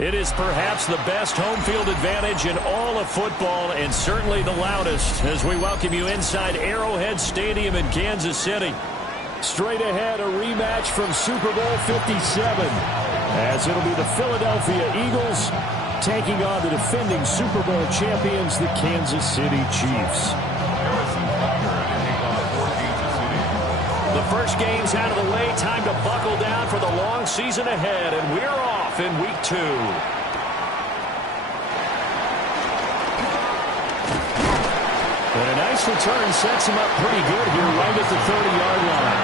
It is perhaps the best home field advantage in all of football, and certainly the loudest, as we welcome you inside Arrowhead Stadium in Kansas City. Straight ahead, a rematch from Super Bowl 57, as it'll be the Philadelphia Eagles taking on the defending Super Bowl champions, the Kansas City Chiefs. The first game's out of the way. Time to buckle down for the long season ahead, and we're off in week 2. And a nice return sets him up pretty good here right at the 30-yard line.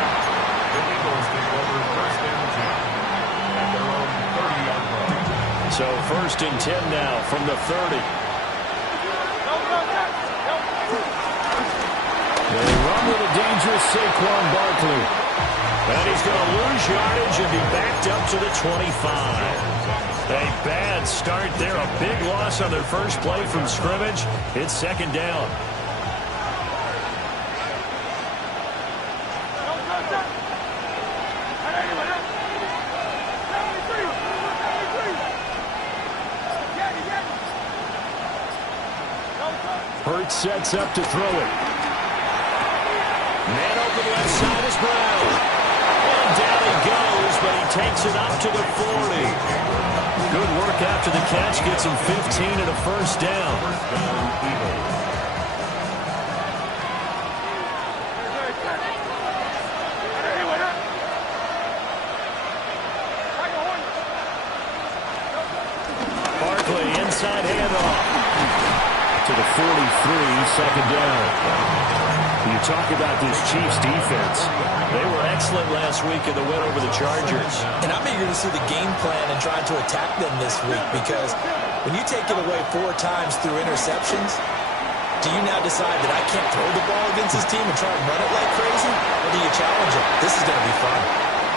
The Eagles take over first and 10 at their own 30-yard line. So first and 10 now from the 30. They run with a dangerous Saquon Barkley. And he's going to lose yardage and be backed up to the 25. A bad start there. A big loss on their first play from scrimmage. It's second down. Hurts sets up to throw it. Man open left side is Brown. And down he goes, but he takes it up to the 40. Good work after the catch. Gets him 15 and a first down. Barkley inside handoff to the 43, second down. You talk about this Chiefs defense. They were excellent last week in the win over the Chargers. And I'm eager to see the game plan and trying to attack them this week, because when you take it away 4 times through interceptions, do you now decide that I can't throw the ball against this team and try and run it like crazy? Or do you challenge it? This is going to be fun.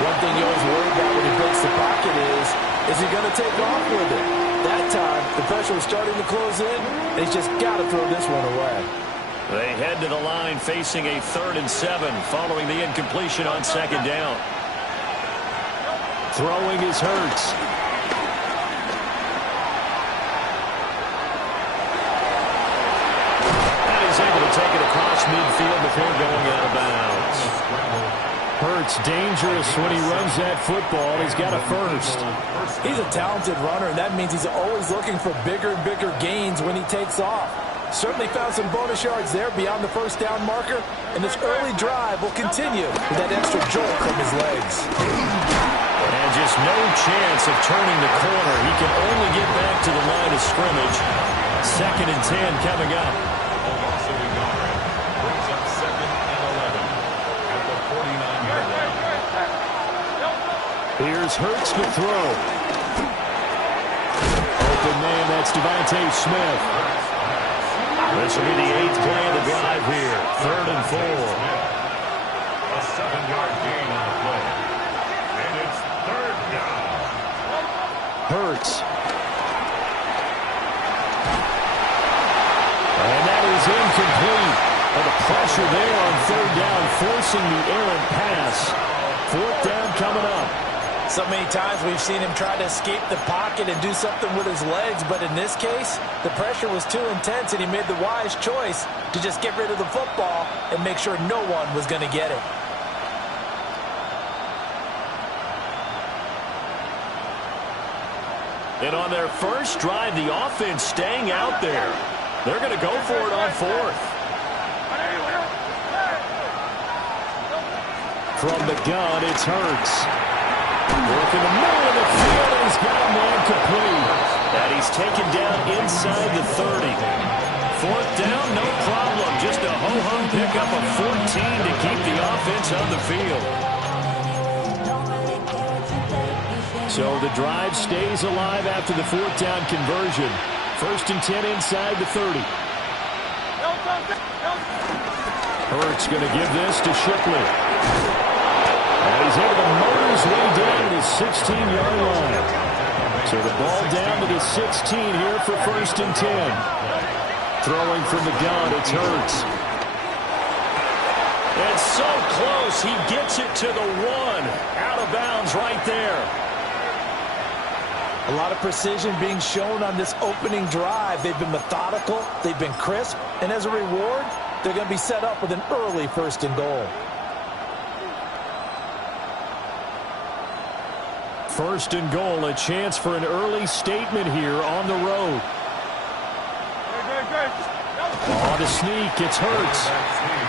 One thing you always worry about when he breaks the pocket is he going to take off with it? That time, the pressure was starting to close in, and he's just got to throw this one away. They head to the line facing a 3rd and 7 following the incompletion on second down. Throwing is Hurts. And he's able to take it across midfield before going out of bounds. Hurts dangerous when he runs that football. He's got a first. He's a talented runner, and that means he's always looking for bigger and bigger gains when he takes off. Certainly found some bonus yards there beyond the first down marker, and this early drive will continue with that extra jolt from his legs. And just no chance of turning the corner. He can only get back to the line of scrimmage. 2nd and 10 coming up. Brings up 2nd and 11 at the 49-yard line. Here's Hurts to throw. Open man, that's Devontae Smith. This will be the 8th play of the drive here. 3rd and 4. A 7-yard gain on the play. And it's 3rd down. Hurts. And that is incomplete. And the pressure there on 3rd down, forcing the errant pass. 4th down coming up. So many times we've seen him try to escape the pocket and do something with his legs, but in this case, the pressure was too intense, and he made the wise choice to just get rid of the football and make sure no one was going to get it. And on their first drive, the offense staying out there. They're going to go for it on 4th. From the gun, it's Hurts. Work in the middle of the field, and he's got a man complete. And he's taken down inside the 30. 4th down, no problem. Just a ho-hum pickup of 14 to keep the offense on the field. So the drive stays alive after the 4th down conversion. 1st and 10 inside the 30. Hurts going to give this to Shipley. And he's able to motor his way down to the 16-yard line. So the ball down to the 16 here for 1st and 10. Throwing from the gun, it's Hurts. It's so close, he gets it to the 1. Out of bounds right there. A lot of precision being shown on this opening drive. They've been methodical, they've been crisp, and as a reward, they're going to be set up with an early 1st and goal. 1st and goal, a chance for an early statement here on the road. On the sneak, it's Hurts.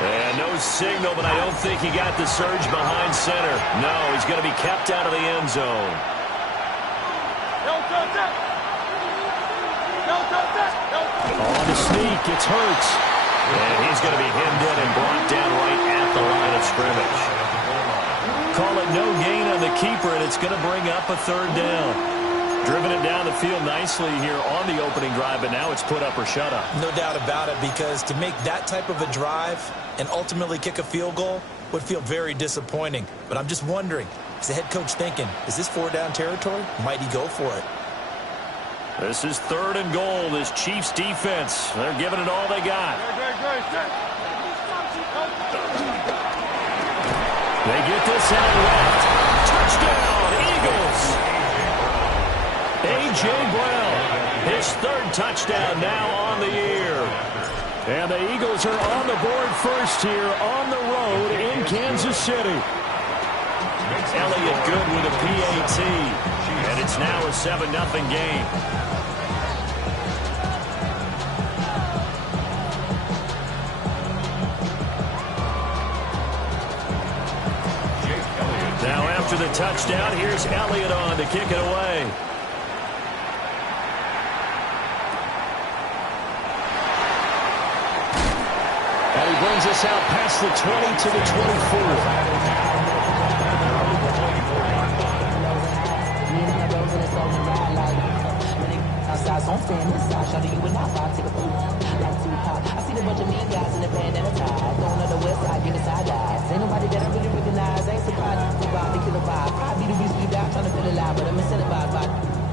And no signal, but I don't think he got the surge behind center. No, he's going to be kept out of the end zone. On the sneak, it's Hurts. And he's going to be hemmed in and brought down right at the line of scrimmage. Call it no gain on the keeper, and it's going to bring up a 3rd down. Driven it down the field nicely here on the opening drive, but now it's put up or shut up. No doubt about it, because to make that type of a drive and ultimately kick a field goal would feel very disappointing. But I'm just wondering, is the head coach thinking, is this 4-down territory? Might he go for it? This is 3rd and goal, this Chiefs defense. They're giving it all they got. They get this out left. Touchdown, Eagles! A.J. Brown, his 3rd touchdown now on the year. And the Eagles are on the board first here on the road in Kansas City. Elliott good with a PAT. And it's now a 7-0 game. Now after the touchdown, here's Elliott on to kick it away. Brings us out past the 20 to the 24.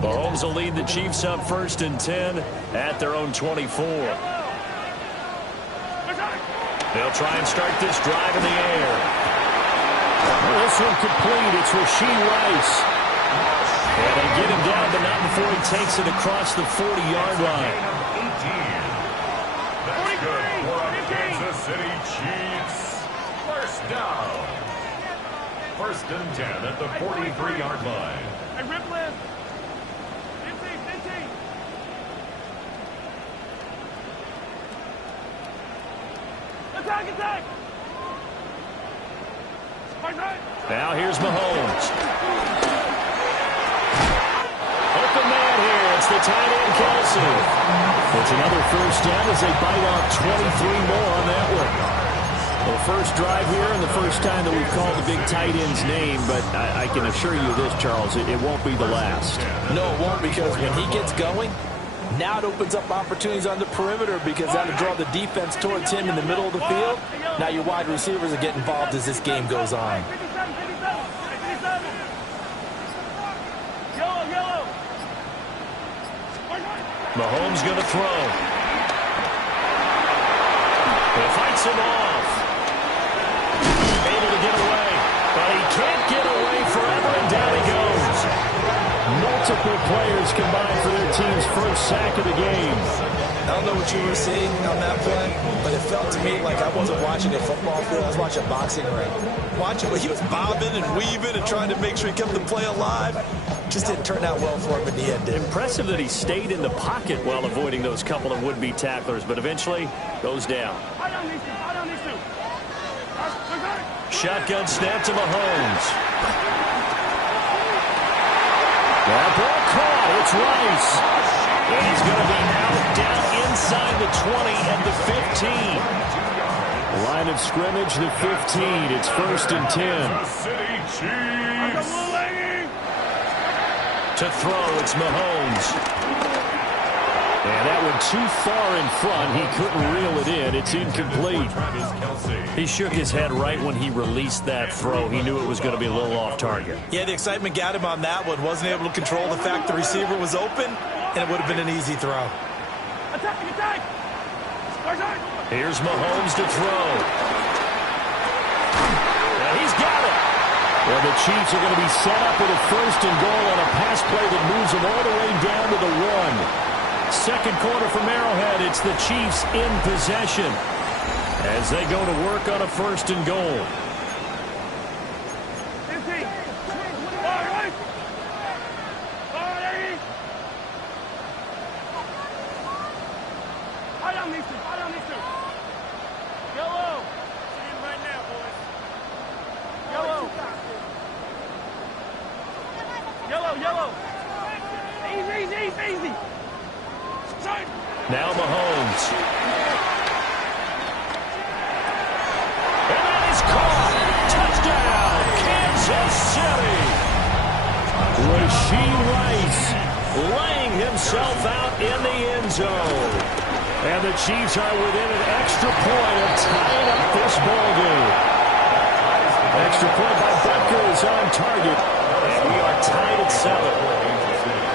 Mahomes will lead the Chiefs up 1st and 10 at their own 24. They'll try and start this drive in the air. This one complete. It's Rashee Rice. And they get him down, but not before he takes it across the 40-yard line. That's good for the Kansas City Chiefs. 1st down. 1st and 10 at the 43-yard line. Hey, Ripley. Attack! Now here's Mahomes. Open man here. It's the tight end, Kelsey. It's another 1st down as they bite off 23 more on that one. Well, first drive here and the first time that we've called the big tight end's name, but I can assure you this, Charles, it won't be the last. No, it won't, because when he gets going, now it opens up opportunities on the perimeter, because that'll draw the defense towards him in the middle of the field. Now your wide receivers are getting involved as this game goes on. Mahomes going to throw. He fights him off. Able to get away, but he can't get away forever, and down he goes. Multiple players combined for their team's first sack of the game. I don't know what you were seeing on that play, but it felt to me like I wasn't watching a football field. I was watching a boxing ring. Watching, he was bobbing and weaving and trying to make sure he kept the play alive. Just didn't turn out well for him in the end. Impressive that he stayed in the pocket while avoiding those couple of would-be tacklers, but eventually goes down. Shotgun snap to Mahomes. That ball caught. It's Rice. And he's going to be out down inside the 20 and the 15. Line of scrimmage, the 15. It's 1st and 10. To throw, it's Mahomes. And that one too far in front. He couldn't reel it in. It's incomplete. He shook his head right when he released that throw. He knew it was going to be a little off target. Yeah, the excitement got him on that one. Wasn't able to control the fact the receiver was open, and it would have been an easy throw. Attack! Here's Mahomes to throw. And he's got it. Well, the Chiefs are going to be set up with a first and goal on a pass play that moves them all the way down to the 1. Second quarter from Arrowhead. It's the Chiefs in possession as they go to work on a first and goal. Easy. Now Mahomes. And that is caught. Touchdown, Kansas City. Rashee Rice laying himself out in the end zone. And the Chiefs are within an extra point of tying up this ball game. Extra point by Butker is on target. And we are tied at 7.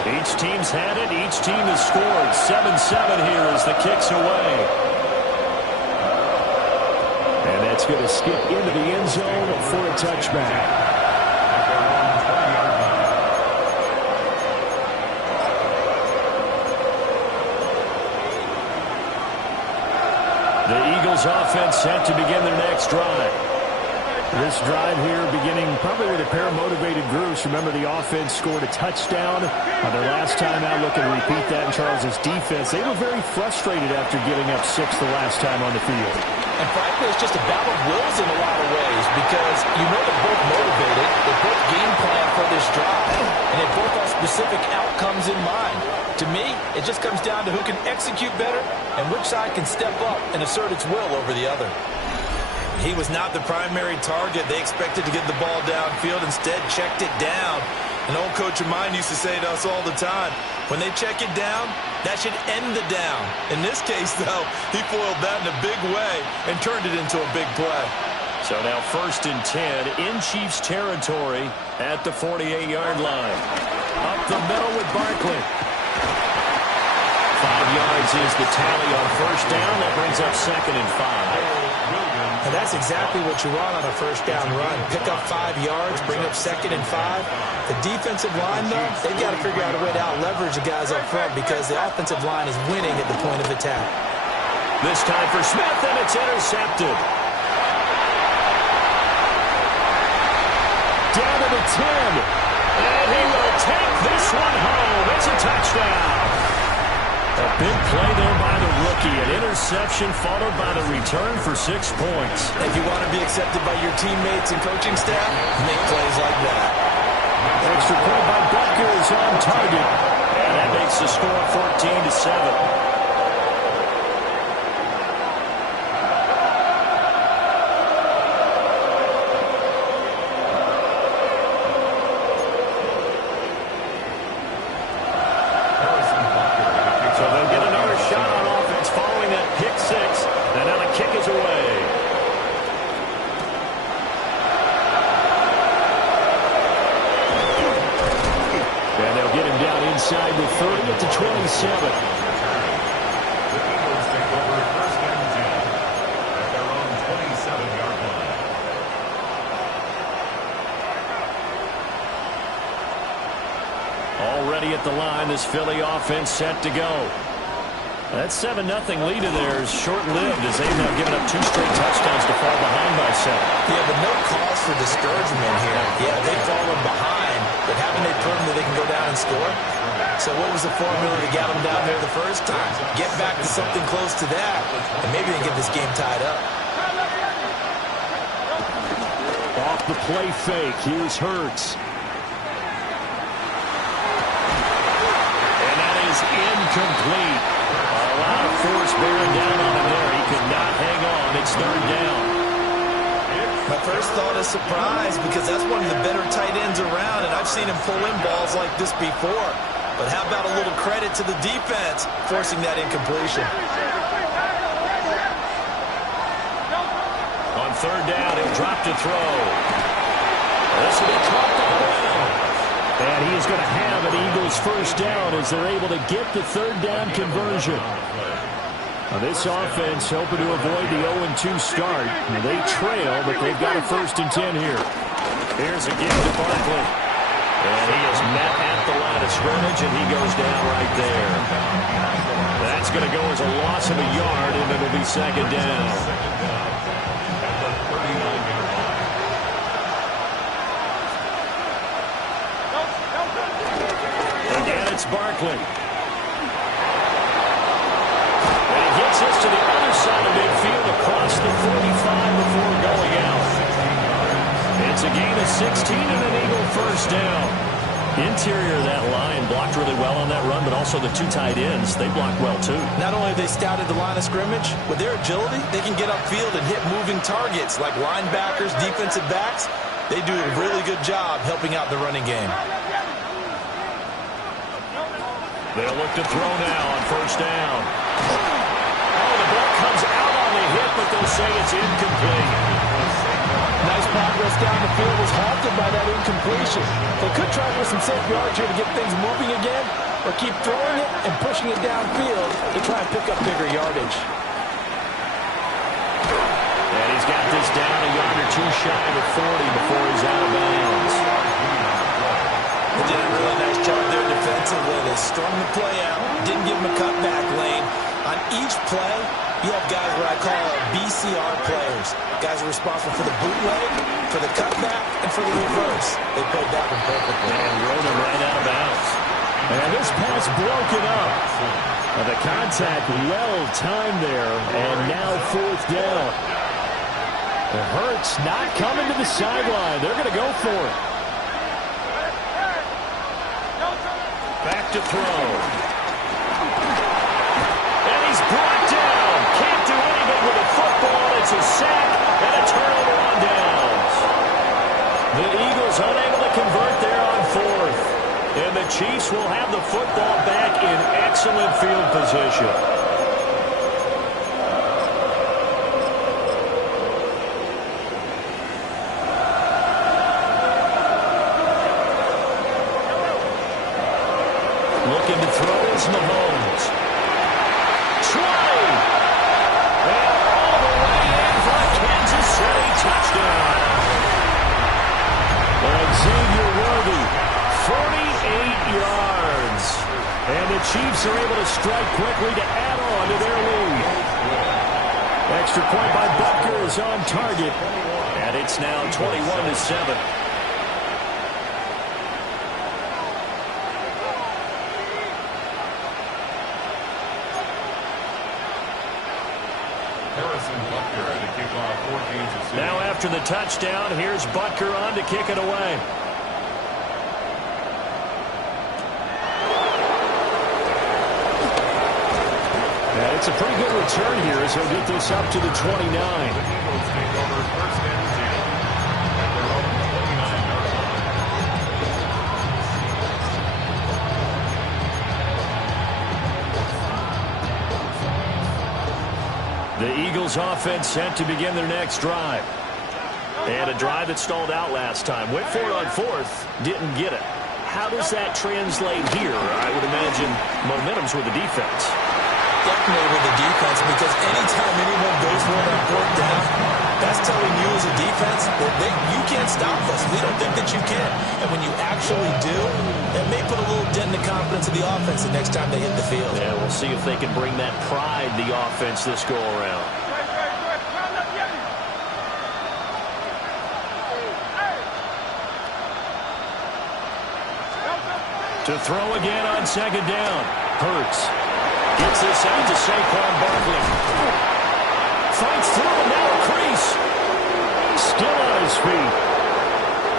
Each team's had it. Each team has scored. 7-7 here as the kick's away. And that's going to skip into the end zone for a touchback. The Eagles offense set to begin their next drive. This drive here beginning probably with a pair of motivated groups. Remember, the offense scored a touchdown on their last time out. Looking to repeat that in Charles' defense. They were very frustrated after giving up 6 the last time on the field. And frankly, it's just a battle of wills in a lot of ways because you know they're both motivated. They both game plan for this drive. And they both have specific outcomes in mind. To me, it just comes down to who can execute better and which side can step up and assert its will over the other. He was not the primary target. They expected to get the ball downfield. Instead, checked it down. An old coach of mine used to say to us all the time, when they check it down, that should end the down. In this case, though, he foiled that in a big way and turned it into a big play. So now 1st and 10 in Chiefs territory at the 48-yard line. Up the middle with Barkley. 5 yards is the tally on first down. That brings up 2nd and 5. And that's exactly what you want on a first down run. Pick up 5 yards, bring up 2nd and 5. The defensive line, though, they've got to figure out a way to out-leverage the guys up front because the offensive line is winning at the point of attack. This time for Smith, and it's intercepted. Down to the 10. And he will take this one home. It's a touchdown. A big play there by the rookie. An interception followed by the return for 6 points. If you want to be accepted by your teammates and coaching staff, make plays like that. Extra point by Butker is on target. And that makes the score 14-7. Inside the 30 at the 27. The Eagles take over 1st and 10 at their own 27-yard line. Already at the line, this Philly offense set to go. That 7-0 lead of theirs short-lived as they've now given up 2 straight touchdowns to fall behind by 7. Yeah, but no cause for discouragement here. Yeah, they've fallen behind, but haven't they proven that they can go down and score? So what was the formula to get them down there the first time? Get back to something close to that, and maybe they get this game tied up. Off the play fake, here's Hurts. And that is incomplete. A lot of force bearing down on him there. He could not hang on. It's 3rd down. My first thought is surprise because that's one of the better tight ends around, and I've seen him pull in balls like this before. But how about a little credit to the defense forcing that incompletion? On 3rd down, he'll drop to throw. This will be caught the ground. And he is going to have an Eagles first down as they're able to get the 3rd down conversion. Now this offense hoping to avoid the 0-2 start. They trail, but they've got a 1st and 10 here. Here's a give to Barkley. And he is met at the line of scrimmage, and he goes down right there. That's going to go as a loss of a yard, and it'll be second down. Again, it's Barkley. And he gets us to the other side of midfield across the 45 before going out. It's a gain of 16 and an Eagle first down. Interior of that line blocked really well on that run, but also the two tight ends, they blocked well too. Not only have they scouted the line of scrimmage, with their agility, they can get upfield and hit moving targets like linebackers, defensive backs. They do a really good job helping out the running game. They'll look to throw now on first down. Oh, the ball comes out on the hit, but they'll say it's incomplete. Nice progress down the field was halted by that incompletion. They could try for some safe yards here to get things moving again, or keep throwing it and pushing it downfield to try and pick up bigger yardage. And he's got this down a yard or two shy of 40 before he's out of bounds. They did a really nice job there defensively. They strung the play out, didn't give him a cutback lane. On each play, you have guys what I call BCR players. Guys are responsible for the bootleg, for the cutback, and for the reverse. They played that one perfectly. And rode him right out of bounds. And this pass broken up. And the contact well timed there, and now fourth down. It hurts not coming to the sideline. They're going to go for it. Back to throw. And he's brought down. Can't do anything with a football. It's a sack and a turnover on downs. The Eagles unable to convert there on fourth. And the Chiefs will have the football back in excellent field position. Looking to throw is Mahomes. 20. And all the way in for a Kansas City touchdown. And Xavier Worthy, 48 yards. And the Chiefs are able to strike quickly to add on to their lead. Extra point by Butker is on target. And it's now 21-7. Now after the touchdown, here's Butker on to kick it away. and it's a pretty good return here as he'll get this up to the 29. The Eagles offense set to begin their next drive. And a drive that stalled out last time. Went for it on fourth, didn't get it. How does that translate here? I would imagine momentum's with the defense. Definitely with the defense, because anytime anyone goes for it on fourth down, that's telling you as a defense that you can't stop us. We don't think that you can. And when you actually do, that may put a little dent in the confidence of the offense the next time they hit the field. Yeah, we'll see if they can bring that pride, the offense, this go around. To throw again on second down. Hurts. Gets this out to Saquon Barkley. Fights through and now a crease. Still on his feet.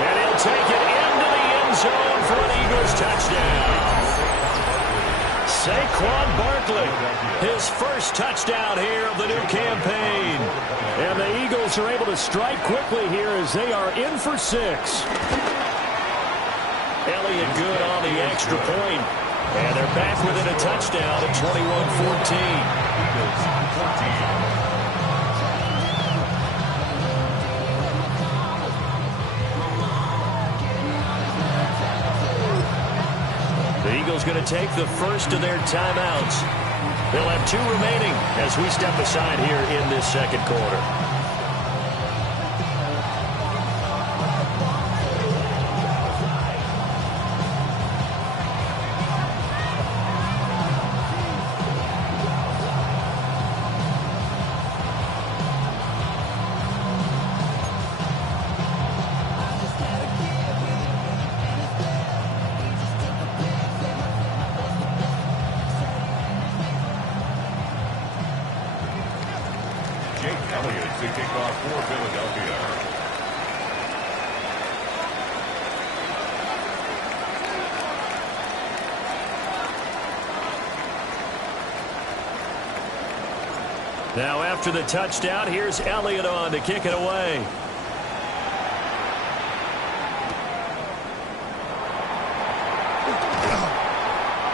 And he'll take it into the end zone for an Eagles touchdown. Saquon Barkley, his first touchdown here of the new campaign. And the Eagles are able to strike quickly here as they are in for 6. Elliott good on the extra point. And they're back within a touchdown at 21-14. The Eagles going to take the first of their timeouts. They'll have 2 remaining as we step aside here in this second quarter. to kick off for Philadelphia. Now after the touchdown, here's Elliott on to kick it away.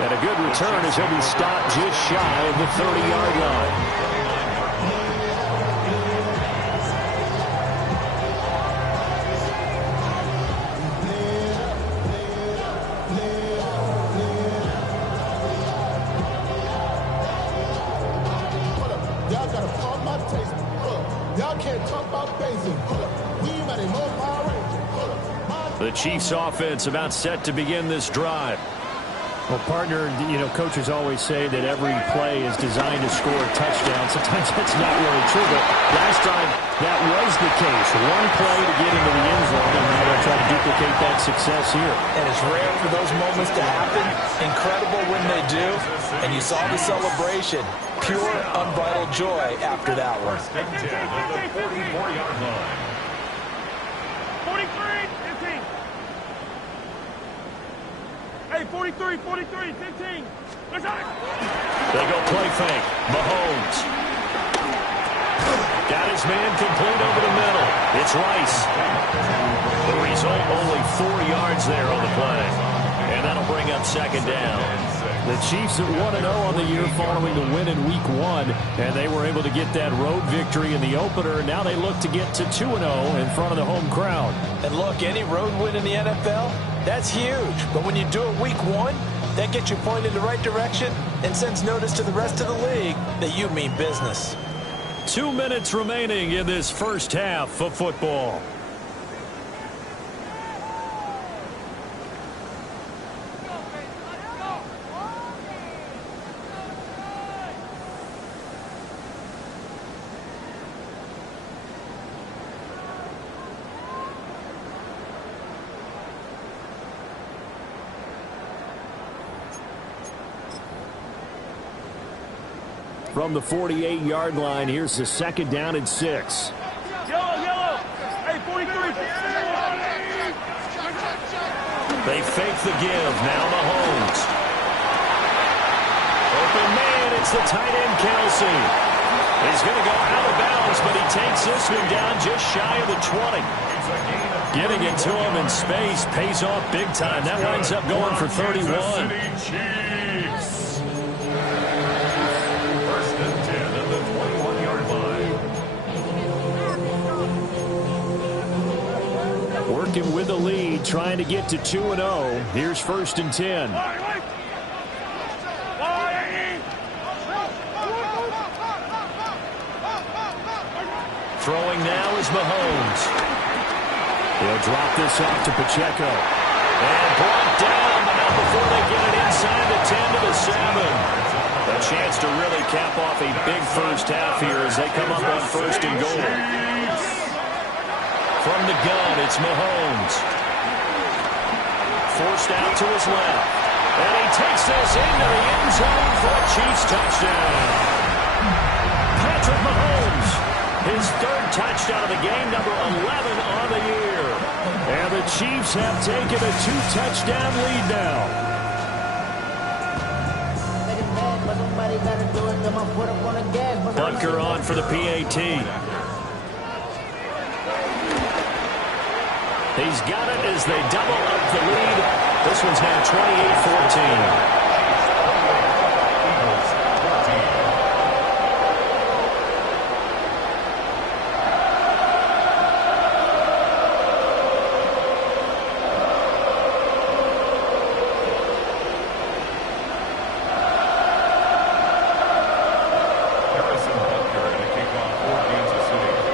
And a good return as he'll be stopped just shy of the 30-yard line. The Chiefs offense about set to begin this drive. Well, partner, coaches always say that every play is designed to score a touchdown. Sometimes that's not really true, but last time that was the case. One play to get into the end zone, and now they'll try to duplicate that success here. And it's rare for those moments to happen. Incredible when they do. And you saw the celebration. Pure, unbridled joy after that one. First and 10 at the 44-yard line. 43, 15. Hey, 43, 43, 15. Let's go. They go play fake. Mahomes. Got his man complete over the middle. It's Rice. The result, only 4 yards there on the play. And that'll bring up second down. The Chiefs at 1-0 on the year following the win in Week 1, and they were able to get that road victory in the opener. Now they look to get to 2-0 in front of the home crowd. And look, any road win in the NFL, that's huge. But when you do it Week 1, that gets you pointed in the right direction and sends notice to the rest of the league that you mean business. 2 minutes remaining in this first half of football. From the 48-yard line, here's the second down and 6. Yellow. Hey, 43. They fake the give. Now Mahomes. Open man. It's the tight end, Kelsey. He's going to go out of bounds, but he takes this one down just shy of the 20. Getting it to him in space pays off big time. That winds up going for 31. Working with the lead, trying to get to 2-0. Here's first and 10. Throwing now is Mahomes. He'll drop this off to Pacheco. And brought down, but not before they get it inside the 10 to the 7. A chance to really cap off a big first half here as they come up on first and goal. From the gun, it's Mahomes. Forced out to his left. And he takes this into the end zone for a Chiefs touchdown. Patrick Mahomes, his third touchdown of the game, number 11 on the year. And the Chiefs have taken a 2-touchdown lead now. Bunker on for the PAT. He's got it as they double up the lead. This one's now 28-14.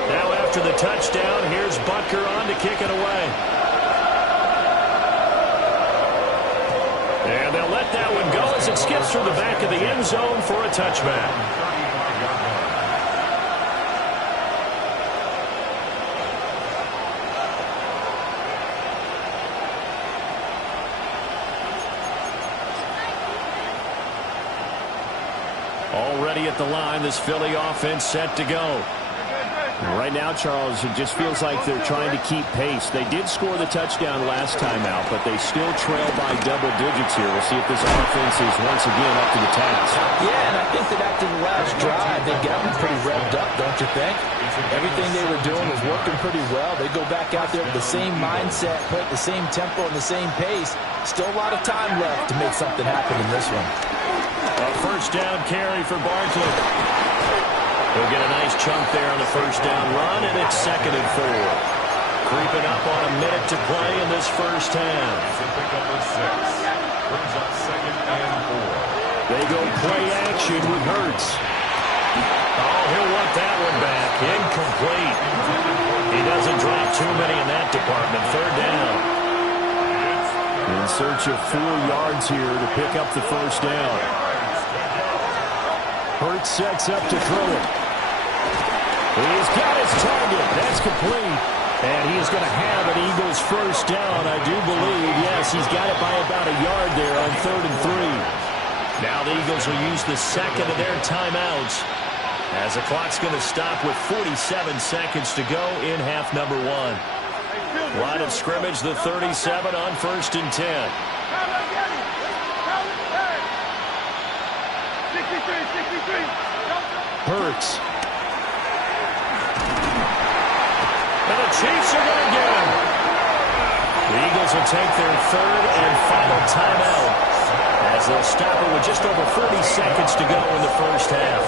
Now after the touchdown, here's Butker on to kick it away. And they'll let that one go as it skips through the back of the end zone for a touchback. Already at the line, this Philly offense set to go. Right now, Charles, it just feels like they're trying to keep pace. They did score the touchdown last time out, but they still trail by double digits here. We'll see if this offense is once again up to the task. Yeah, and I think that after the last drive, they got them pretty revved up, don't you think? Everything they were doing was working pretty well. They go back out there with the same mindset, play at the same tempo and the same pace. Still a lot of time left to make something happen in this one. A first down carry for Barkley. He'll get a nice chunk there on the first down run, and it's 2nd and 4. Creeping up on a minute to play in this first half. Pick up with 6. Brings up 2nd and 4. They go play action with Hurts. Oh, he'll want that one back. Incomplete. He doesn't drop too many in that department. 3rd down. In search of 4 yards here to pick up the first down. Hurts sets up to throw it. He's got his target. That's complete. And he is going to have an Eagles first down, I do believe. Yes, he's got it by about a yard there on 3rd and 3. Now the Eagles will use the second of their timeouts as the clock's going to stop with 47 seconds to go in half number 1. Line of scrimmage, the 37 on 1st and 10. 63. Hurts. And the Chiefs are going to get him. The Eagles will take their 3rd and final timeout as they'll stop it with just over 40 seconds to go in the first half.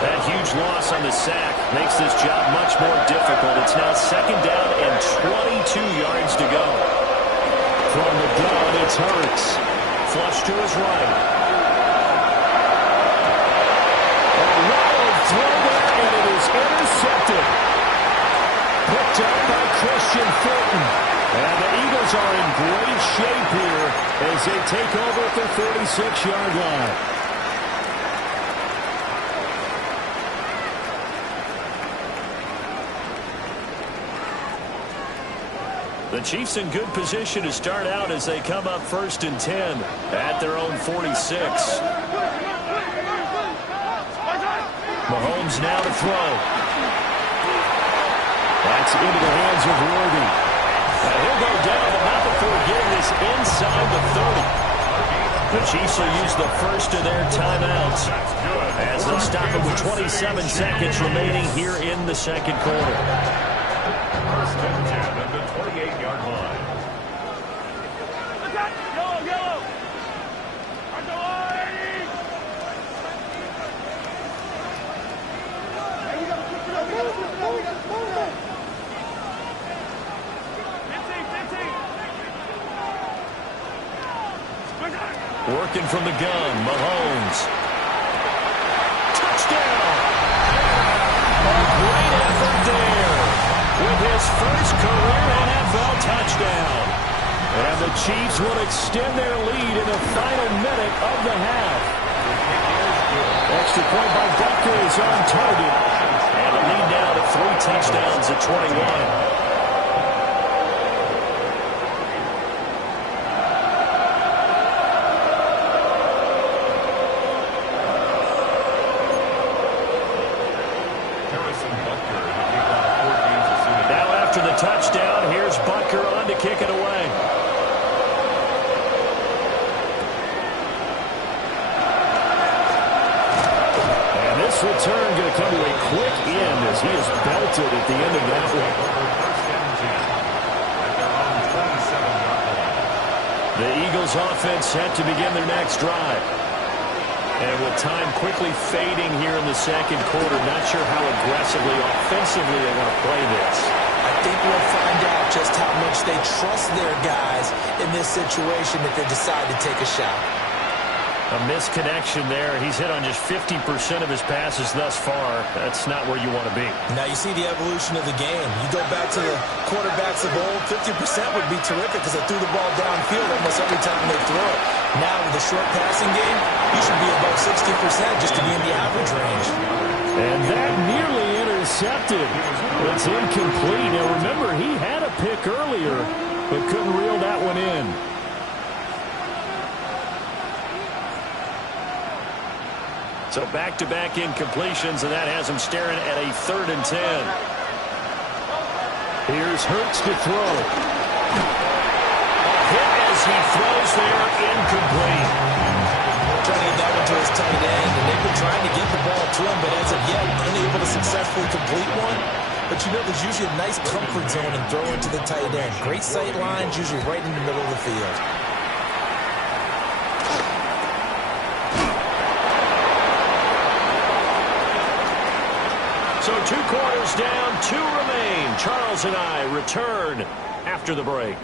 That huge loss on the sack makes this job much more difficult. It's now 2nd down and 22 yards to go. From the gun, it's Hurts. Flush to his right. A wild throw there, and it is intercepted. Picked up by Christian Fulton. And the Eagles are in great shape here as they take over at their 46-yard line. The Chiefs in good position to start out as they come up 1st and 10 at their own 46. Mahomes now to throw. That's into the hands of Worthy. He'll go down, but not before getting this inside the 30. The Chiefs will use the first of their timeouts as they'll stop it with 27 seconds remaining here in the second quarter. 1st and 10 at the 28-yard line. Yellow. Working from the gun, Mahomes. Touchdown! A great effort there with his first career NFL touchdown. And the Chiefs will extend their lead in the final minute of the half. Extra point by Butker is on target. And a lead now to 3 touchdowns at 21. Touchdown. Here's Butker on to kick it away. And this return going to come to a quick end as he is belted at the end of that one. The Eagles offense set to begin their next drive. And with time quickly fading here in the second quarter, not sure how aggressively, offensively they want to play this. I think we'll find out just how much they trust their guys in this situation if they decide to take a shot. A misconnection there. He's hit on just 50% of his passes thus far. That's not where you want to be. Now you see the evolution of the game. You go back to the quarterbacks of old, 50% would be terrific because they threw the ball downfield almost every time they throw it. Now with the short passing game, you should be above 60% just to be in the average range. And that nearly intercepted. It's incomplete. Now remember, he had a pick earlier, but couldn't reel that one in. So back-to-back incompletions, and that has him staring at a 3rd and 10. Here's Hurts to throw. Hit as he throws there, incomplete. Trying to get that one to his tight end, and they've been trying to get the ball to him, but as of yet, unable to successfully complete one. But you know, there's usually a nice comfort zone in throwing to the tight end. Great sight lines, usually right in the middle of the field. So 2 quarters down, 2 remain. Charles and I return after the break.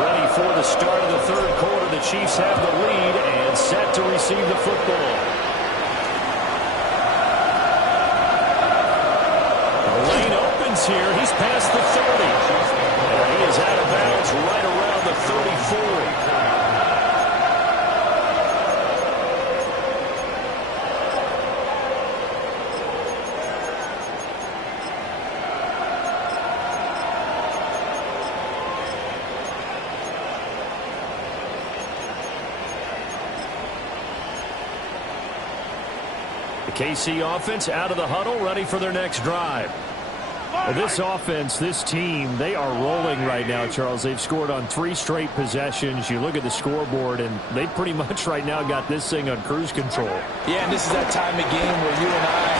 Ready for the start of the 3rd quarter. The Chiefs have the lead and set to receive the football. Here, he's past the 30. And he is out of bounds right around the 34. The KC offense out of the huddle, ready for their next drive. Well, this offense, this team, they are rolling right now, Charles. They've scored on 3 straight possessions. You look at the scoreboard, and they pretty much right now got this thing on cruise control. Yeah, and this is that time of game where you and I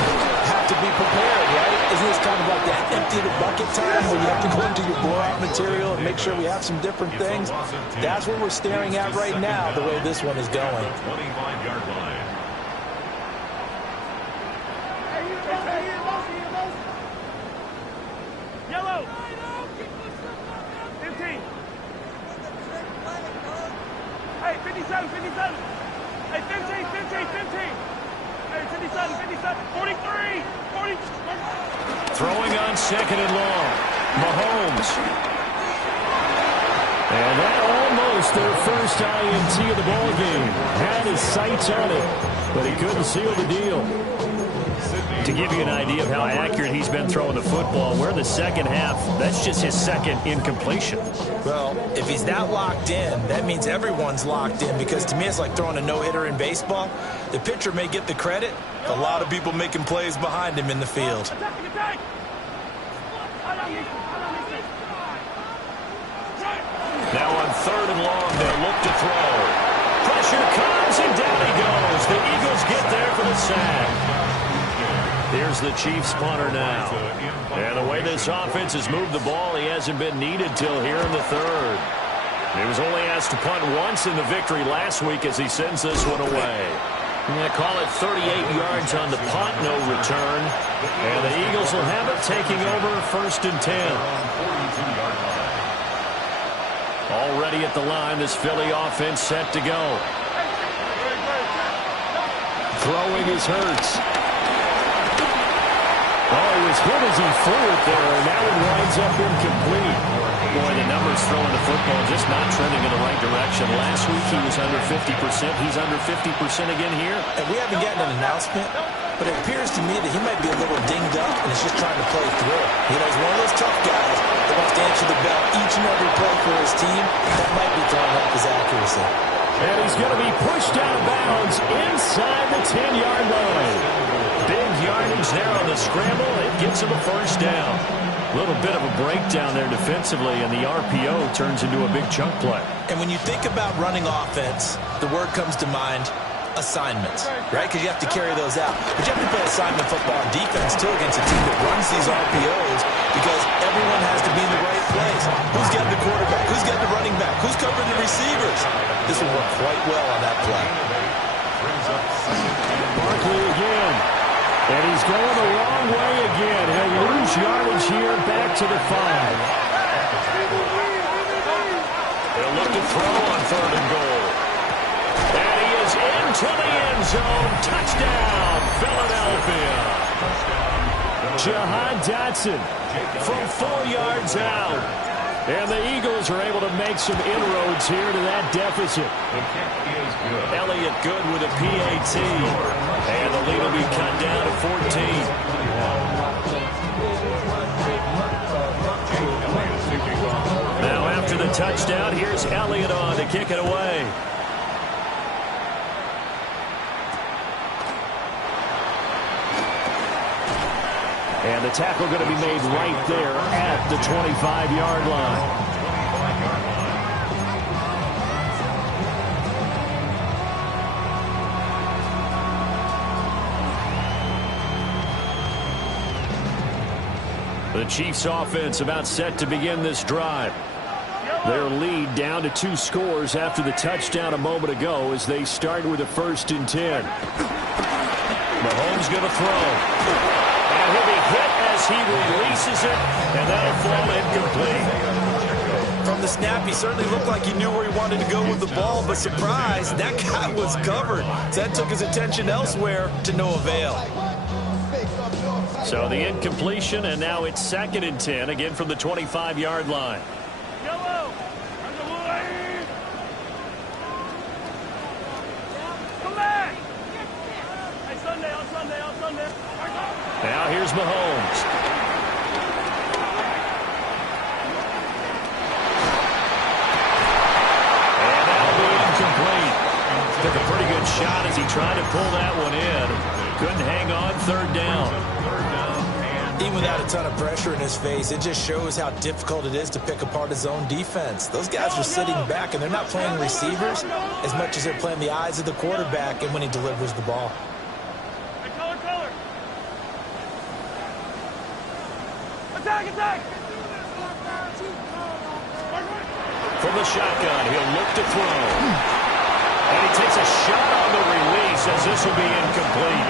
have to be prepared, right? Isn't this kind of like that empty the bucket time where you have to go into your blowout material and make sure we have some different things? That's what we're staring at right now, the way this one is going. 25-yard line. Yellow. 15. Hey, 57, 57. Hey, 15, 15, 15. Hey, 57, 57. 43, 40. Throwing on 2nd and long. Mahomes. And that almost their first INT of the ballgame. Had his sights on it, but he couldn't seal the deal. To give you an idea of how accurate he's been throwing the football, we're in the 2nd half. That's just his 2nd incompletion. Well, if he's that locked in, that means everyone's locked in, because to me it's like throwing a no-hitter in baseball. The pitcher may get the credit, a lot of people making plays behind him in the field. Now on 3rd and long, they'll look to throw. Pressure comes, and down he goes. The Eagles get there for the sack. Here's the Chiefs punter now. And the way this offense has moved the ball, he hasn't been needed till here in the 3rd. He was only asked to punt once in the victory last week as he sends this one away. Yeah, call it 38 yards on the punt, no return. And the Eagles will have it taking over 1st and 10. Already at the line, this Philly offense set to go. Throwing is Hurts. Oh, he was hit as he threw it there, and that one winds up incomplete. Boy, the numbers throwing the football just not trending in the right direction. Last week he was under 50%. He's under 50% again here. And we haven't gotten an announcement, but it appears to me that he might be a little dinged up and is just trying to play through. You know, he's one of those tough guys that wants to answer the bell each and every play for his team. That might be throwing off his accuracy. And he's going to be pushed out of bounds inside the 10-yard line. Big yardage there on the scramble. It gets him a 1st down. A little bit of a breakdown there defensively, and the RPO turns into a big chunk play. And when you think about running offense, the word comes to mind, assignments, right? Because you have to carry those out. But you have to play assignment football on defense, too, against a team that runs these RPOs, because everyone has to be in the right place. Who's getting the quarterback? Who's getting the running back? Who's covering the receivers? This will work quite well on that play. Barkley again. And he's going the wrong way again. He'll lose yardage here back to the 5. They'll look to throw on 3rd and goal. And he is into the end zone. Touchdown, Philadelphia. Jahan Dotson From 4 yards out. And the Eagles are able to make some inroads here to that deficit. Elliott good with a PAT. And the lead will be cut down to 14. touchdown. Here's Elliott on to kick it away. And the tackle going to be made right there at the 25-yard line. The Chiefs offense about set to begin this drive. Their lead down to 2 scores after the touchdown a moment ago as they start with a 1st and 10. Mahomes going to throw. And he'll be hit as he releases it, and that'll fall incomplete. From the snap, he certainly looked like he knew where he wanted to go with the ball, but surprise, that guy was covered. So that took his attention elsewhere to no avail. So the incompletion, and now it's 2nd and 10, again from the 25-yard line. Yellow. Come back. Hey, Sunday, on Sunday, on Sunday. Now here's Mahomes. And that'll be incomplete. Took a pretty good shot as he tried to pull that one in. Couldn't hang on. 3rd down. Even without a ton of pressure in his face, it just shows how difficult it is to pick apart his own defense. Those guys are sitting back, and they're not playing receivers as much as they're playing the eyes of the quarterback and when he delivers the ball. Attack! From the shotgun, he'll look to throw. And he takes a shot on the release as this will be incomplete.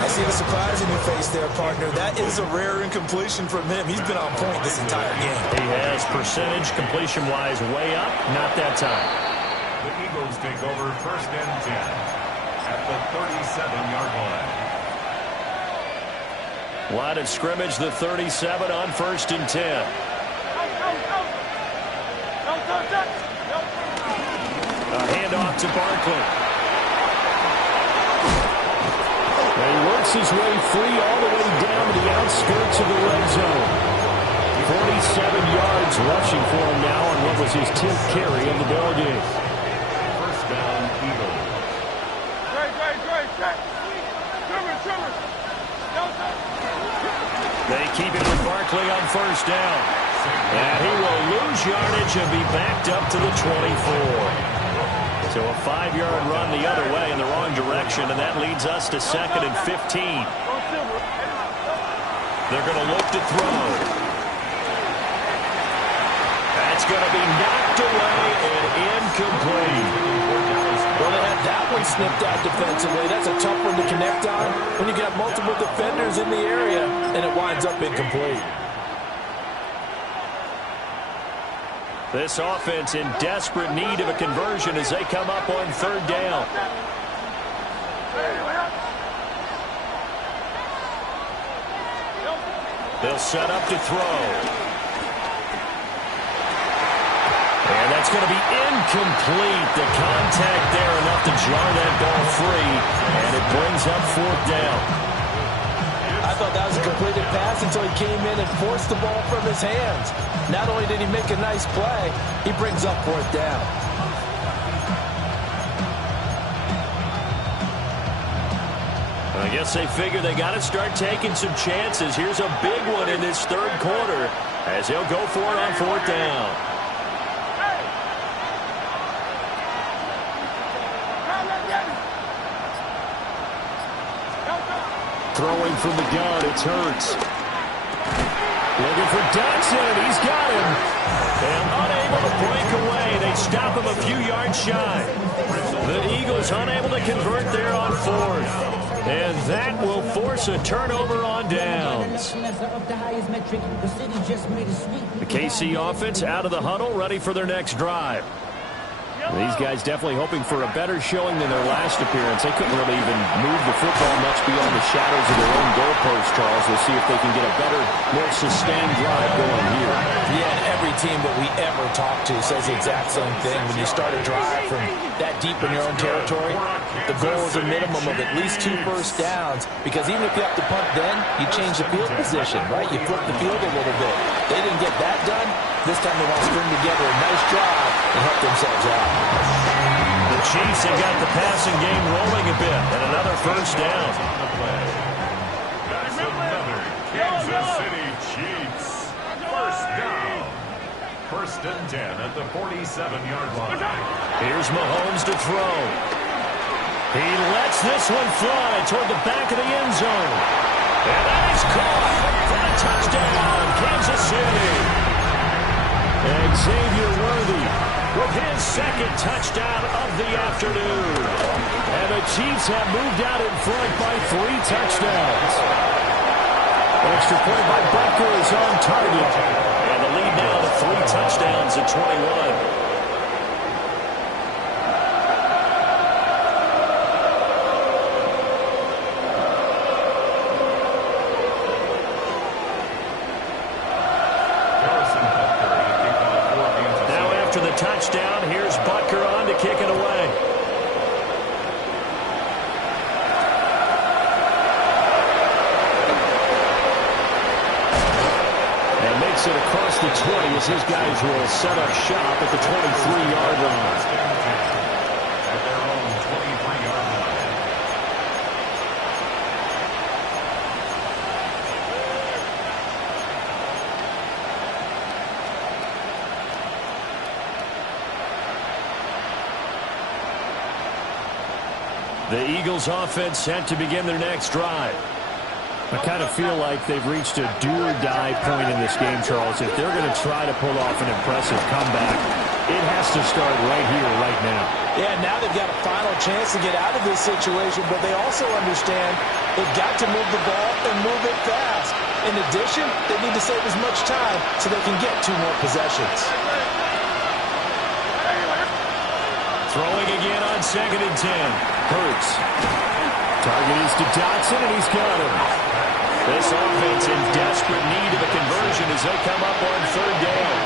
I see the surprise in your face there, partner. That is a rare incompletion from him. He's been on point this entire game. He has percentage completion-wise way up. Not that time. The Eagles take over 1st and 10 at the 37-yard line. Line of scrimmage, the 37 on 1st and 10. A handoff to Barkley. And he works his way free all the way down to the outskirts of the red zone. 47 yards rushing for him now on what was his 10th carry of the ball game. 1st down, Eagles. They keep it with Barkley on 1st down. And he will lose yardage and be backed up to the 24. So a 5-yard run the other way in the wrong direction, and that leads us to 2nd and 15. They're going to look to throw. That's going to be knocked away and incomplete. Well, they had that one snipped out defensively. That's a tough one to connect on when you got multiple defenders in the area, and it winds up incomplete. This offense in desperate need of a conversion as they come up on 3rd down. They'll set up to throw. And that's going to be incomplete. The contact there enough to jar that ball free, and it brings up 4th down. I thought that was a completed pass until he came in and forced the ball from his hands. Not only did he make a nice play, he brings up 4th down. I guess they figure they got to start taking some chances. Here's a big one in this 3rd quarter as he'll go for it on 4th down. Throwing from the gun, it's Hurts. Looking for Dodson, he's got him. And unable to break away, they stop him a few yards shy. The Eagles unable to convert there on 4th. And that will force a turnover on downs. The KC offense out of the huddle, ready for their next drive. These guys definitely hoping for a better showing than their last appearance. They couldn't really even move the football much beyond the shadows of their own goalpost, Charles. We'll see if they can get a better, more sustained drive going here. Yeah, and every team that we ever talk to says the exact same thing. When you start a drive from that deep in your own territory, the goal is a minimum of at least 2 first downs, because even if you have to punt then, you change the field position, right? You flip the field a little bit. They didn't get that done. This time they want to string together a nice drive and help themselves out. The Chiefs have got the passing game rolling a bit, and another first down. That's another Kansas City Chiefs first down. First and 10 at the 47-yard line. Here's Mahomes to throw. He lets this one fly toward the back of the end zone. And that is caught for a touchdown, Kansas City. Xavier Worthy with his second touchdown of the afternoon. And the Chiefs have moved out in front by 3 touchdowns. Extra point by Butker is on target. And the lead now to 3 touchdowns at 21. Touchdown. Here's Butker on to kick it away. And makes it across the 20 as his guys will set up shop at the 23-yard line. At their own 23-yard line. The Eagles offense set to begin their next drive. I kind of feel like they've reached a do-or-die point in this game, Charles. If they're going to try to pull off an impressive comeback, it has to start right here, right now. Yeah, now they've got a final chance to get out of this situation, but they also understand they've got to move the ball and move it fast. In addition, they need to save as much time so they can get 2 more possessions. Throwing again on 2nd and 10. Hurts. Target is to Dotson, and he's got him. This offense in desperate need of a conversion as they come up on 3rd down.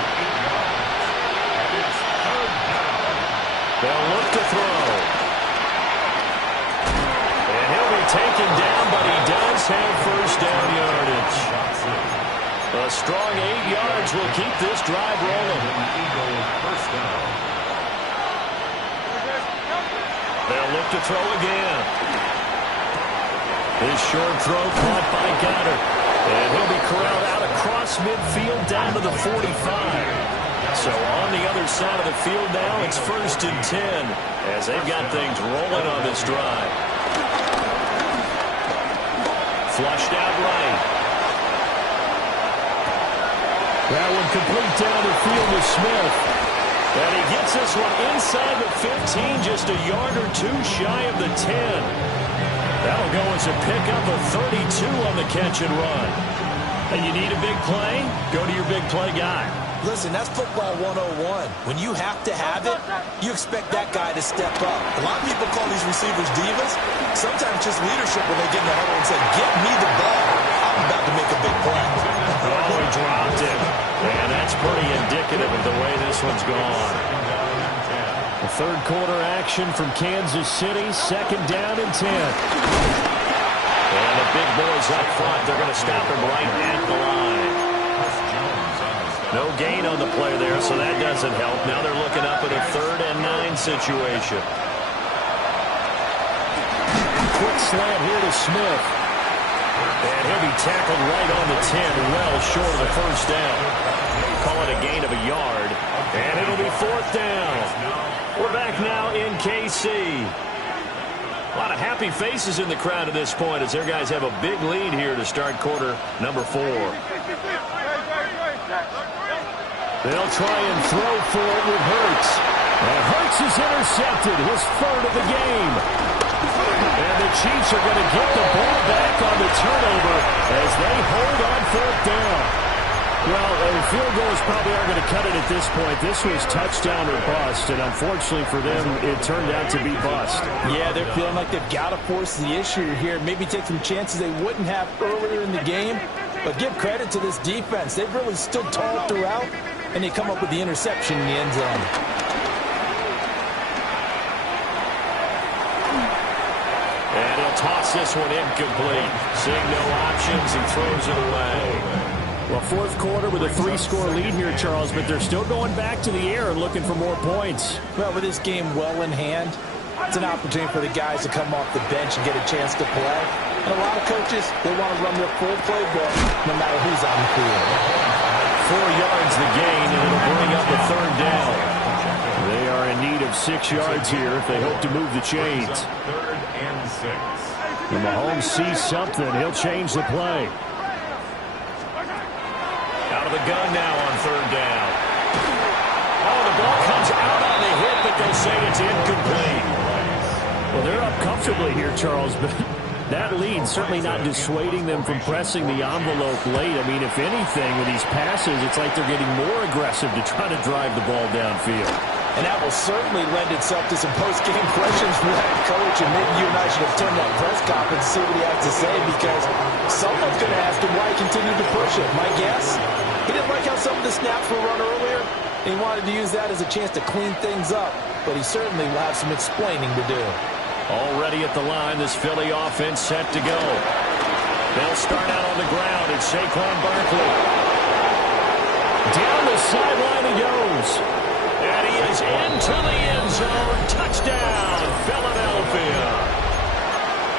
They'll look to throw. And he'll be taken down, but he does have first down yardage. A strong 8 yards will keep this drive rolling. First down. They'll look to throw again. His short throw caught by Goddard. And he'll be corralled out across midfield down to the 45. So on the other side of the field now, it's 1st and 10 as they've got things rolling on this drive. Flushed out right. That one complete down the field to Smith. And he gets this one inside the 15, just a yard or 2 shy of the 10. That'll go as a pickup of 32 on the catch and run. And you need a big play? Go to your big play guy. Listen, that's football 101. When you have to have it, you expect that guy to step up. A lot of people call these receivers divas. Sometimes just leadership when they get in the huddle and say, get me the ball. I'm about to make a big play. Oh, he dropped it. And that's pretty indicative of the way this one's gone. The 3rd quarter action from Kansas City. 2nd down and 10. And the big boys up front, they're going to stop him right at the line. No gain on the play there, so that doesn't help. Now they're looking up at a 3rd and 9 situation. Quick slant here to Smith. And he'll be tackled right on the 10, well short of the first down. Call it a gain of a yard. And it'll be 4th down. We're back now in KC. A lot of happy faces in the crowd at this point as their guys have a big lead here to start quarter number 4. They'll try and throw for it with Hurts. And Hurts is intercepted, his 3rd of the game. And the Chiefs are going to get the ball back on the turnover as they hold on 4th down. Well, field goals probably aren't going to cut it at this point. This was touchdown or bust, and unfortunately for them, it turned out to be bust. Yeah, they're feeling like they've got to force the issue here. Maybe take some chances they wouldn't have earlier in the game. But give credit to this defense. They've really stood tall throughout, and they come up with the interception in the end zone. And he'll toss this one incomplete. Seeing no options, he throws it away. Well, fourth quarter with a 3-score lead here, Charles, but they're still going back to the air and looking for more points. Well, with this game well in hand, it's an opportunity for the guys to come off the bench and get a chance to play. And a lot of coaches, they want to run their full playbook no matter who's on the field. 4 yards the gain, and it'll bring up a third down. They are in need of 6 yards here if they hope to move the chains. Third and 6. And Mahomes sees something. He'll change the play. Out of the gun now on third down. Oh, the ball comes out on the hit, but they'll say it's incomplete. Well, they're up comfortably here, Charles, but that lead certainly not dissuading them from pressing the envelope late. I mean, if anything, with these passes, it's like they're getting more aggressive to try to drive the ball downfield. And that will certainly lend itself to some post-game questions from that coach, and maybe you and I should have turned that press conference to see what he has to say, because someone's going to ask him why he continued to push it. My guess, he didn't like how some of the snaps were run earlier, and he wanted to use that as a chance to clean things up, but he certainly will have some explaining to do. Already at the line, this Philly offense set to go. They'll start out on the ground. It's Saquon Barkley. Down the sideline he goes. And he is into the end zone. Touchdown, Philadelphia.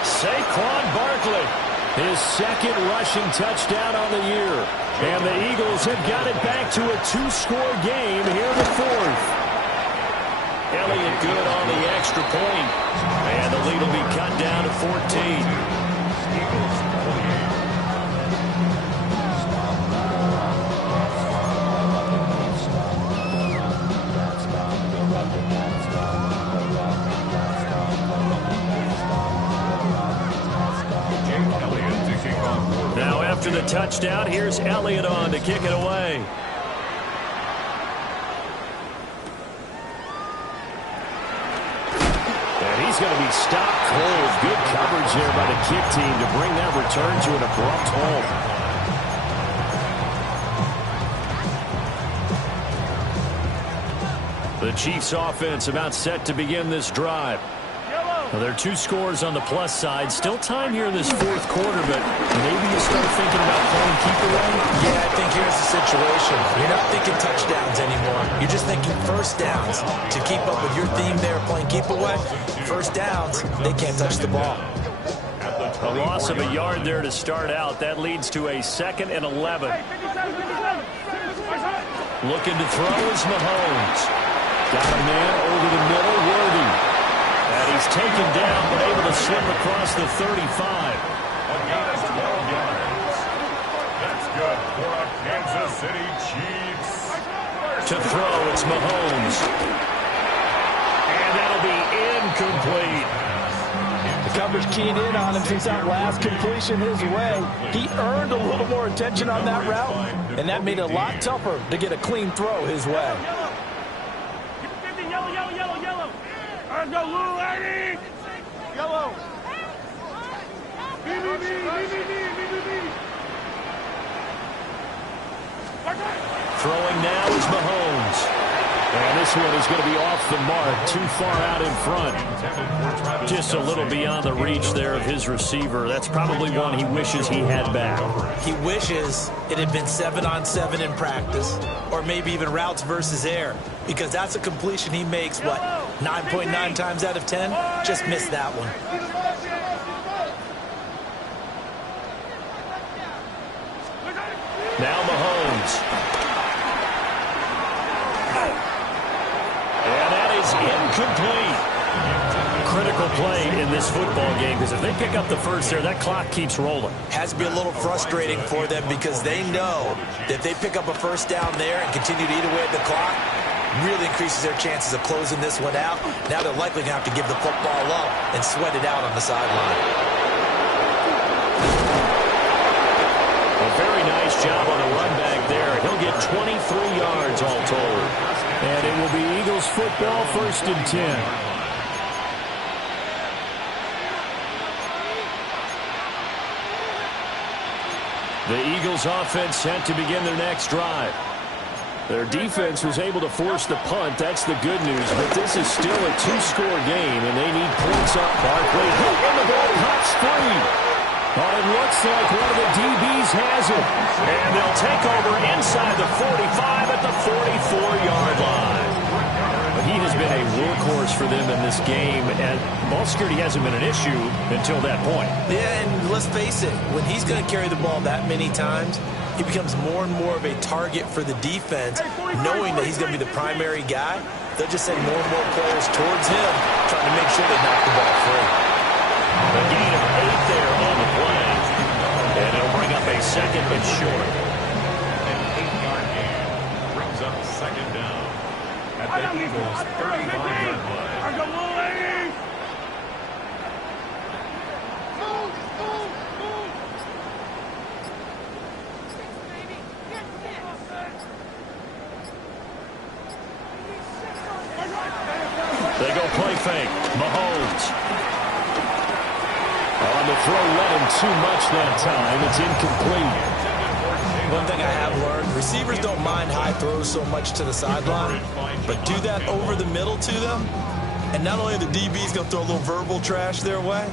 Saquon Barkley, his second rushing touchdown on the year. And the Eagles have got it back to a 2-score game here in the fourth. Elliott good on the extra point. And the lead will be cut down to 14. Now after the touchdown, here's Elliott on to kick it away. He's going to be stopped cold. Good coverage there by the kick team to bring that return to an abrupt halt. The Chiefs offense about set to begin this drive. Well, there are 2 scores on the plus side. Still time here in this fourth quarter, but maybe you start thinking about playing keep away. Yeah, I think here's the situation. You're not thinking touchdowns anymore. You're just thinking first downs. To keep up with your theme there, playing keep away, first downs, they can't touch the ball. A loss of a yard there to start out. That leads to a 2nd and 11. Looking to throw is Mahomes. Got a man over the middle, Worthy. And he's taken down, but able to slip across the 35. A gain of 12 yards. That's good for a Kansas City Chiefs. To throw, it's Mahomes. And that'll be incomplete. The coverage keyed in on him since that last completion his way. He earned a little more attention on that route, and that made it a lot tougher to get a clean throw his way. Yellow, yellow, yellow, yellow. Let's go, Lou, lady. Yellow. Throwing now is Mahomes. And this one is going to be off the mark, too far out in front. Just a little beyond the reach there of his receiver. That's probably one he wishes he had back. He wishes it had been 7-on-7 in practice, or maybe even routes versus air, because that's a completion he makes, what, 9.9 times out of 10? Just missed that one. Now Mahomes. And that is incomplete. Critical play in this football game, because if they pick up the first there, that clock keeps rolling. Has to be a little frustrating for them, because they know that if they pick up a first down there and continue to eat away at the clock, really increases their chances of closing this one out. Now they're likely going to have to give the football up and sweat it out on the sideline. A very nice job on the run back there. He'll get 23 yards all told. And it will be Eagles football, 1st and 10. The Eagles offense set to begin their next drive. Their defense was able to force the punt. That's the good news. But this is still a 2-score game, and they need points up. Barkley, and the ball pops free. Oh, it looks like one of the DBs has it. And they'll take over inside the 45 at the 44-yard line. He has been a workhorse for them in this game, and ball security hasn't been an issue until that point. Yeah, and let's face it, when he's going to carry the ball that many times, he becomes more and more of a target for the defense, knowing that he's going to be the primary guy. They'll just send more and more players towards him, trying to make sure they knock the ball free. A gain of 8 there on the play, and it'll bring up a 2nd and short. An 8-yard gain brings up 2nd down at the Eagles' 35-yard line. They go play fake. Mahomes. On the throw, let him too much that time. It's incomplete. One thing I have learned, receivers don't mind high throws so much to the sideline, but do that over the middle to them, and not only are the DBs going to throw a little verbal trash their way,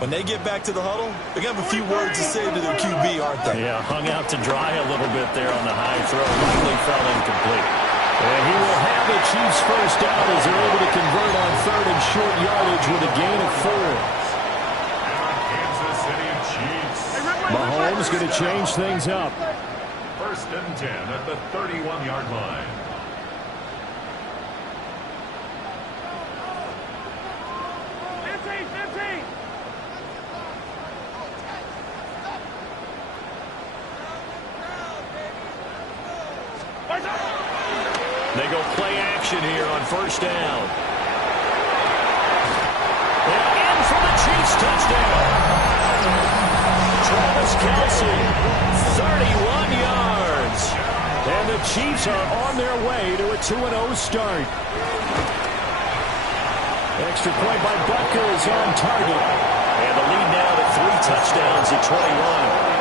when they get back to the huddle, they're going to have a few words to say to their QB, aren't they? Yeah, hung out to dry a little bit there on the high throw. Likely fell incomplete. And he will have the Chiefs first down as they're able to convert on 3rd and short yardage with a gain of 4. Kansas City Chiefs. Mahomes going to change things up. 1st and 10 at the 31-yard line. They go play action here on 1st down. And in for the Chiefs touchdown. Travis Kelce, 31 yards. And the Chiefs are on their way to a 2-0 start. Extra point by Butker is on target. And the lead now to 3 touchdowns at 21.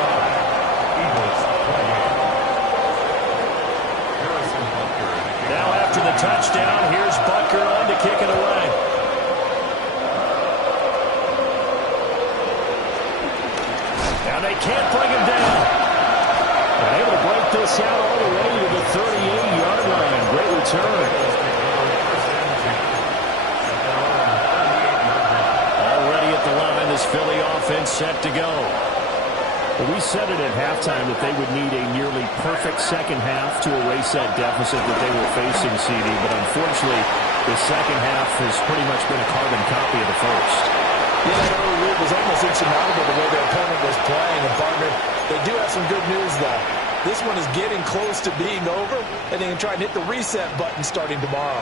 Now after the touchdown, here's Butker on to kick it away. Now they can't bring him down. And able to break this out all the way to the 38-yard line. Great return. Already at the line, this Philly offense set to go. Well, we said it at halftime that they would need a nearly perfect second half to erase that deficit that they were facing, CD. But unfortunately, the second half has pretty much been a carbon copy of the first. Yeah, that early lead was almost insurmountable the way their opponent was playing. And, partner, they do have some good news, though. This one is getting close to being over, and they can try and hit the reset button starting tomorrow.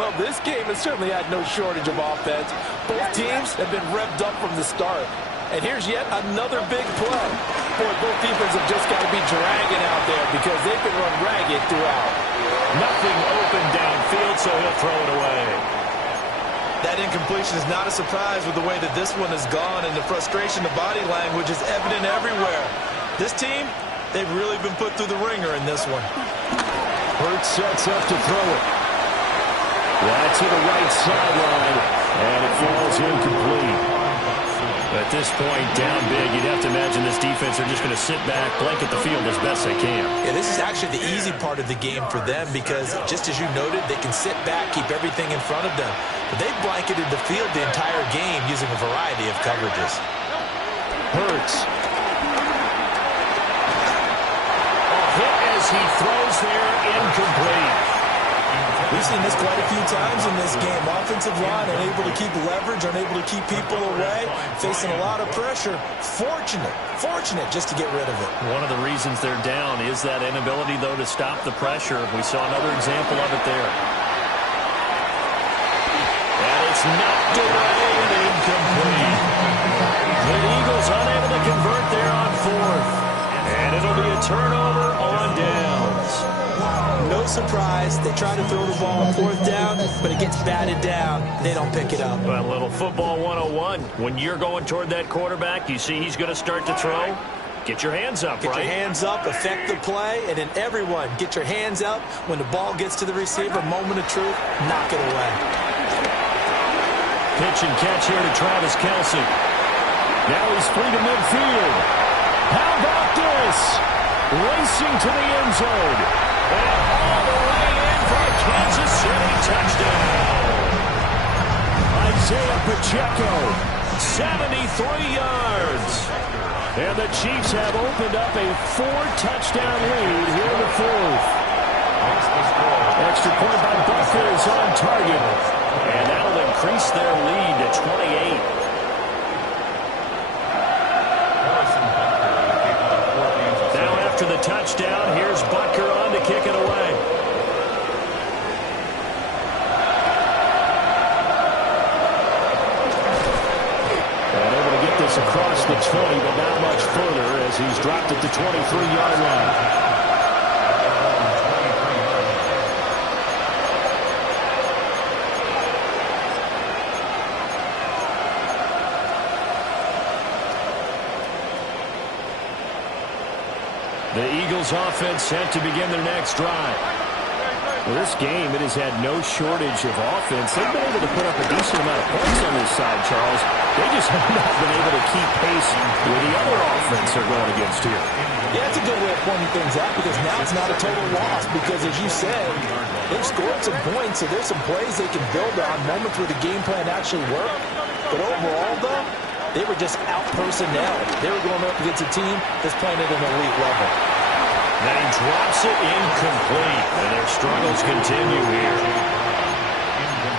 Well, this game has certainly had no shortage of offense. Both teams have been revved up from the start. And here's yet another big play. Boy, both defenses have just got to be dragging out there because they've been run ragged throughout. Nothing open downfield, so he'll throw it away. That incompletion is not a surprise with the way that this one has gone, and the frustration, the body language is evident everywhere. This team, they've really been put through the ringer in this one. Hurts sets up to throw it. That's to the right sideline, and it falls incomplete. At this point, down big, you'd have to imagine this defense are just going to sit back, blanket the field as best they can. Yeah, this is actually the easy part of the game for them because, just as you noted, they can sit back, keep everything in front of them. But they've blanketed the field the entire game using a variety of coverages. Hurts. A hit as he throws there, incomplete. We've seen this quite a few times in this game. Offensive line unable to keep leverage, unable to keep people away, facing a lot of pressure. Fortunate just to get rid of it. One of the reasons they're down is that inability, though, to stop the pressure. We saw another example of it there. And it's knocked away and incomplete. The Eagles unable to convert there on fourth. And it'll be a turnover on downs. No surprise. They try to throw the ball on fourth down, but it gets batted down. They don't pick it up. Well, a little football 101. When you're going toward that quarterback, you see he's going to start to throw. Get your hands up, Get right? your hands up, affect the play, and then everyone get your hands up. When the ball gets to the receiver, moment of truth, knock it away. Pitch and catch here to Travis Kelce. Now he's free to midfield. How about this? Racing to the end zone. And all the way in for a Kansas City touchdown. Isaiah Pacheco, 73 yards. And the Chiefs have opened up a 4-touchdown lead here in the fourth. Extra point by Butker is on target. And that'll increase their lead to 28. Now after the touchdown, here's Butker on to kick it away. Across the 20, but not much further as he's dropped at the 23-yard line. The Eagles offense set to begin their next drive. Well, this game, it has had no shortage of offense. They've been able to put up a decent amount of points on this side, Charles. They just have not been able to keep pace with the other offense they're going against here. Yeah, it's a good way of pointing things out because now it's not a total loss because, as you said, they've scored some points, so there's some plays they can build on, moments where the game plan actually worked. But overall, though, they were just out-personnel. They were going up against a team that's playing at an elite level. Then he drops it incomplete, and their struggles continue here.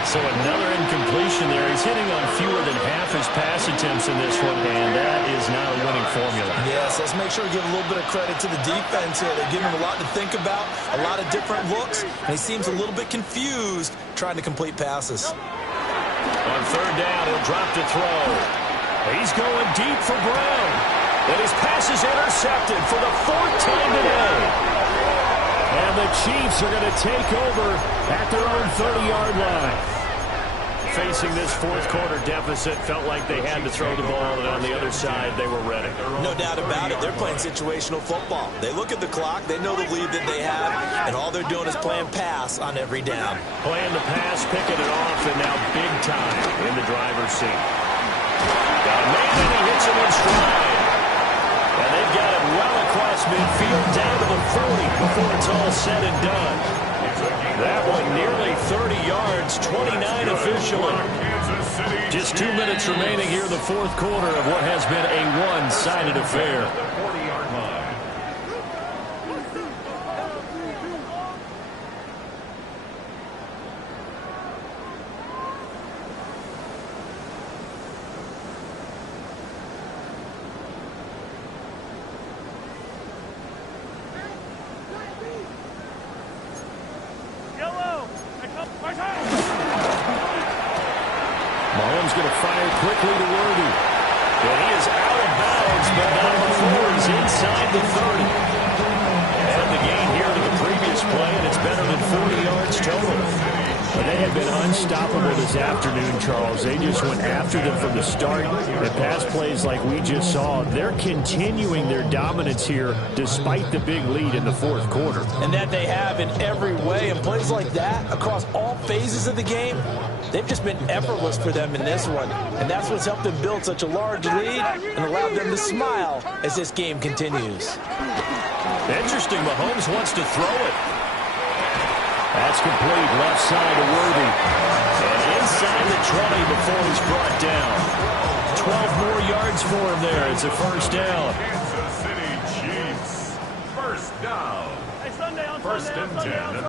So another incompletion there. He's hitting on fewer than half his pass attempts in this one, and that is not a winning formula. Yes, let's make sure we give a little bit of credit to the defense here. They're giving him a lot to think about, a lot of different looks, and he seems a little bit confused trying to complete passes. On third down, he'll drop to throw. He's going deep for Brown. And his pass is intercepted for the fourth time today. And the Chiefs are going to take over at their own 30-yard line. Facing this fourth quarter deficit, felt like they had to throw the ball, and on the other side, they were ready. No doubt about it. They're playing situational football. They look at the clock, they know the lead that they have, and all they're doing is playing pass on every down. Playing the pass, picking it off, and now big time in the driver's seat. Got a man, and he hits him in stride. And they've got it well across midfield, down to the 40 before it's all said and done. That one nearly 30 yards, 29 officially. Just 2 minutes remaining here in the fourth quarter of what has been a one-sided affair. Mahomes going to fire quickly to Worthy. And he is out of bounds, but not before he's inside the 30. And the gain here to the previous play, and it's better than 40 yards total. But they have been unstoppable this afternoon, Charles. They just went after them from the start. And pass plays like we just saw, they're continuing their dominance here despite the big lead in the fourth quarter. And that they have in every way. And plays like that across all phases of the game, they've just been effortless for them in this one. And that's what's helped them build such a large lead and allowed them to smile as this game continues. Interesting, Mahomes wants to throw it. That's complete, left side to Worthy. And inside the 20 before he's brought down. 12 more yards for him there. It's a first down. Kansas City Chiefs, first down. Hey, Sunday on First and 10.